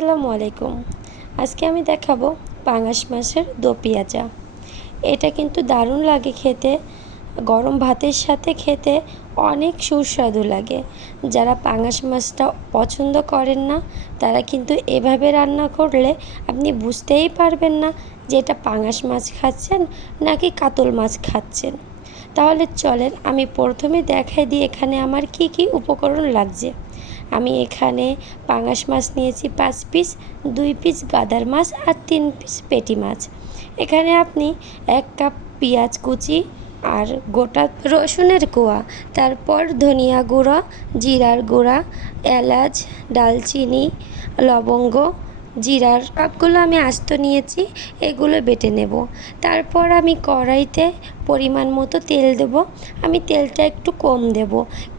আসসালামু আলাইকুম। আজকে আমি দেখাবো পাঙাশ মাছের দো পেঁয়াজা। এটা কিন্তু দারুণ লাগে খেতে, গরম ভাতের সাথে খেতে অনেক সুস্বাদু লাগে। যারা পাঙাশ মাছটা পছন্দ করেন না, তারা কিন্তু এভাবে রান্না করলে আপনি বুঝতেই পারবেন না যে এটা পাঙাশ মাছ খাচ্ছেন নাকি কাতল মাছ খাচ্ছেন। তাহলে চলেন আমি প্রথমে দেখাই দিই এখানে আমার কি কি উপকরণ লাগছে। আমি এখানে পাঙাশ মাছ নিয়েছি, পাঁচ পিস, দুই পিস গাদার মাছ আর তিন পিস পেটি মাছ। এখানে আপনি এক কাপ পেঁয়াজ কুচি আর গোটা রসুনের কোয়া, তারপর ধনিয়া গুঁড়ো, জিরার গুঁড়া, এলাচ, ডালচিনি, লবঙ্গ জিরার সবগুলো আমি আস্ত নিয়েছি, এগুলো বেটে নেব। তারপর আমি কড়াইতে পরিমাণ মতো তেল দেব। আমি তেলটা একটু কম দেব,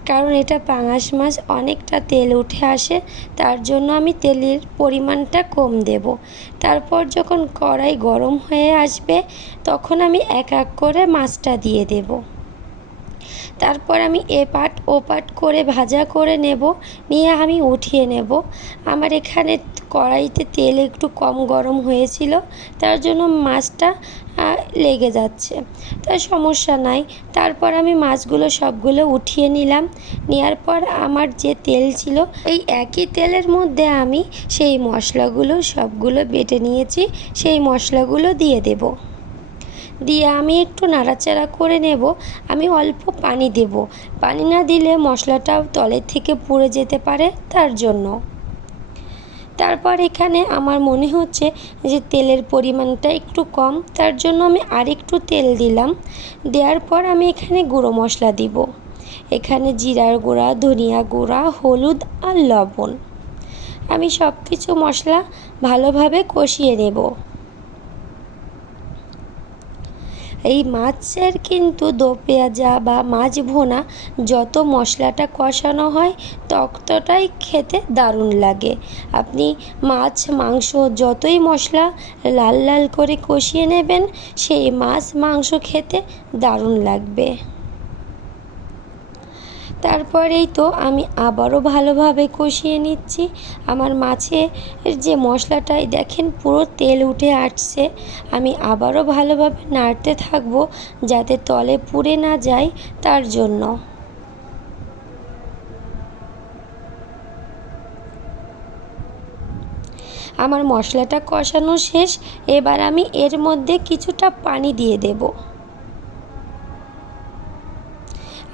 কারণ এটা পাঙাশ মাছ, অনেকটা তেল উঠে আসে, তার জন্য আমি তেলের পরিমাণটা কম দেব। তারপর যখন কড়াই গরম হয়ে আসবে, তখন আমি এক এক করে মাছটা দিয়ে দেবো। তারপর আমি এ পাট, ও পাট করে ভাজা করে নেব। নিয়ে আমি উঠিয়ে নেব। আমার এখানে কড়াইতে তেল একটু কম গরম হয়েছিল, তার জন্য মাছটা লেগে যাচ্ছে। তার সমস্যা নাই। তারপর আমি মাছগুলো সবগুলো উঠিয়ে নিলাম। নেওয়ার পর আমার যে তেল ছিল, এই একই তেলের মধ্যে আমি সেই মশলাগুলো সবগুলো বেটে নিয়েছি। সেই মশলাগুলো দিয়ে দেবো। দিয়ে আমি একটু নাড়াচাড়া করে নেব। আমি অল্প পানি দেব। পানি না দিলে মশলাটাও তলের থেকে পুড়ে যেতে পারে তার জন্য। তারপর এখানে আমার মনে হচ্ছে যে তেলের পরিমাণটা একটু কম, তার জন্য আমি আরেকটু তেল দিলাম। দেওয়ার পর আমি এখানে গুঁড়ো মশলা দিব। এখানে জিরার গুঁড়া, ধনিয়া গুঁড়া, হলুদ আর লবণ। আমি সব কিছু মশলা ভালোভাবে কষিয়ে নেব। এই মাছের কিন্তু দো পেঁয়াজা বা মাছ ভোনা যত মশলাটা কষানো হয় ততটাই খেতে দারুণ লাগে। আপনি মাছ, মাংস যতই মশলা লাল লাল করে কষিয়ে নেবেন, সেই মাছ, মাংস খেতে দারুণ লাগবে। তারপরেই তো আমি আবারও ভালোভাবে কষিয়ে নিচ্ছি। আমার মাছের যে মশলাটাই দেখেন পুরো তেল উঠে আসছে। আমি আবারও ভালোভাবে নাড়তে থাকব যাতে তলে পুড়ে না যায় তার জন্য। আমার মশলাটা কষানো শেষ। এবার আমি এর মধ্যে কিছুটা পানি দিয়ে দেবো।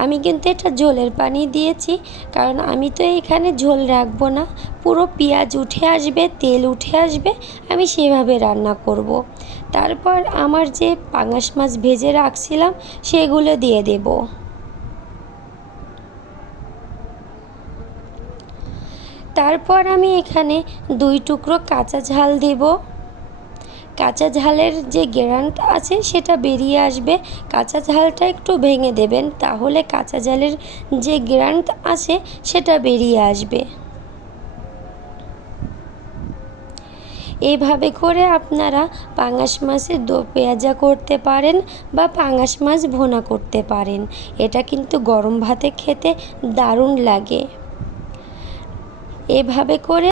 আমি কিন্তু এটা ঝোলের পানি দিয়েছি, কারণ আমি তো এখানে ঝোল রাখব না। পুরো পেঁয়াজ উঠে আসবে, তেল উঠে আসবে, আমি সেভাবে রান্না করব। তারপর আমার যে পাঙাশ মাছ ভেজে রাখছিলাম, সেগুলো দিয়ে দেব। তারপর আমি এখানে দুই টুকরো কাঁচা ঝাল দেবো। কাঁচা ঝালের যে গ্যারান্ট আছে সেটা বেরিয়ে আসবে। কাঁচা ঝালটা একটু ভেঙে দেবেন, তাহলে কাঁচা ঝালের যে গ্যারান্ট আছে সেটা বেরিয়ে আসবে। এইভাবে করে আপনারা পাঙাশ মাছের দো পেঁয়াজা করতে পারেন বা পাঙাশ মাছ ভোনা করতে পারেন। এটা কিন্তু গরম ভাতে খেতে দারুণ লাগে। এভাবে করে